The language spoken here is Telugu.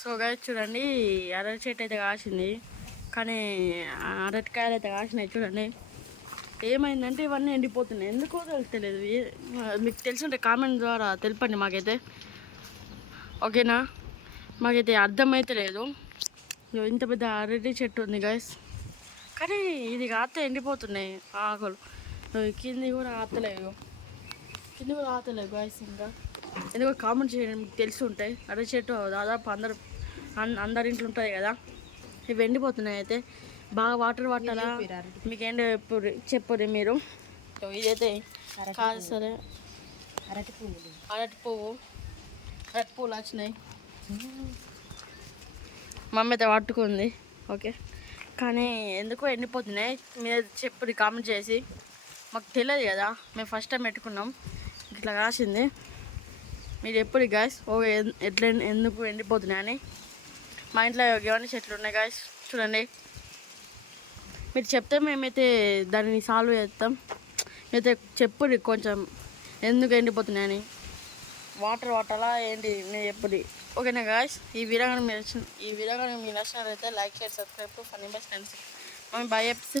సో గా చూడండి అరటి చెట్టు అయితే కాసింది. కానీ అరటికాయలు అయితే కాసినాయి చూడండి. ఏమైందంటే ఇవన్నీ ఎండిపోతున్నాయి. ఎందుకో తెలియదు మీకు తెలిసింటే కామెంట్ ద్వారా తెలిపండి మాకైతే. ఓకేనా? మాకైతే అర్థమైతే లేదు. ఇగో ఇంత పెద్ద అరటి చెట్టు ఉంది గైస్ కానీ ఇది కాస్తే ఎండిపోతున్నాయి ఆకులు. కింది కూడా ఆతలేవు కింది కూడా ఆతలేవు గాయస్ ఇంకా. ఎందుకో కామెంట్ చేయండి మీకు తెలిసి ఉంటాయి అరటి చెట్టు దాదాపు అందరు అందరి ఇంట్లో ఉంటుంది కదా. ఇవి ఎండిపోతున్నాయి అయితే. బాగా వాటర్ పట్టాలా? మీకు ఏంటో చెప్పు చెప్పుర్రి మీరు? ఇదైతే కాదు సరే. అరటి పువ్వులు అరటి పువ్వు. అరటి పువ్వులు వచ్చినాయి. మమ్మీ అయితే పట్టుకుంది. ఓకే. కానీ ఎందుకో ఎండిపోతున్నాయి. మీరు చెప్పు కామెంట్ చేసి. మాకు తెలియదు కదా. మేము ఫస్ట్ టైం పెట్టుకున్నాం. ఇట్లా కాసింది మీరు ఎప్పుడు గాయస్ ఓ ఎట్లా ఎండి- ఎందుకు ఎండిపోతున్నాయని. మా ఇంట్లో ఏమైనా చెట్లు ఉన్నాయి గాయస్ చూడండి. మీరు చెప్తే మేమైతే దాన్ని సాల్వ్ చేస్తాం. మీరైతే చెప్పుడి కొంచెం ఎందుకు ఎండిపోతున్నాయని. వాటర్ వాటాలా ఏంటి? నేను ఎప్పుడు ఓకేనా గాయస్ ఈ వీడియో కానీ మీరు ఈ వీడియో కానీ మీరు నచ్చినట్లయితే like share subscribe funny bye best friends mummy bye చెప్తే.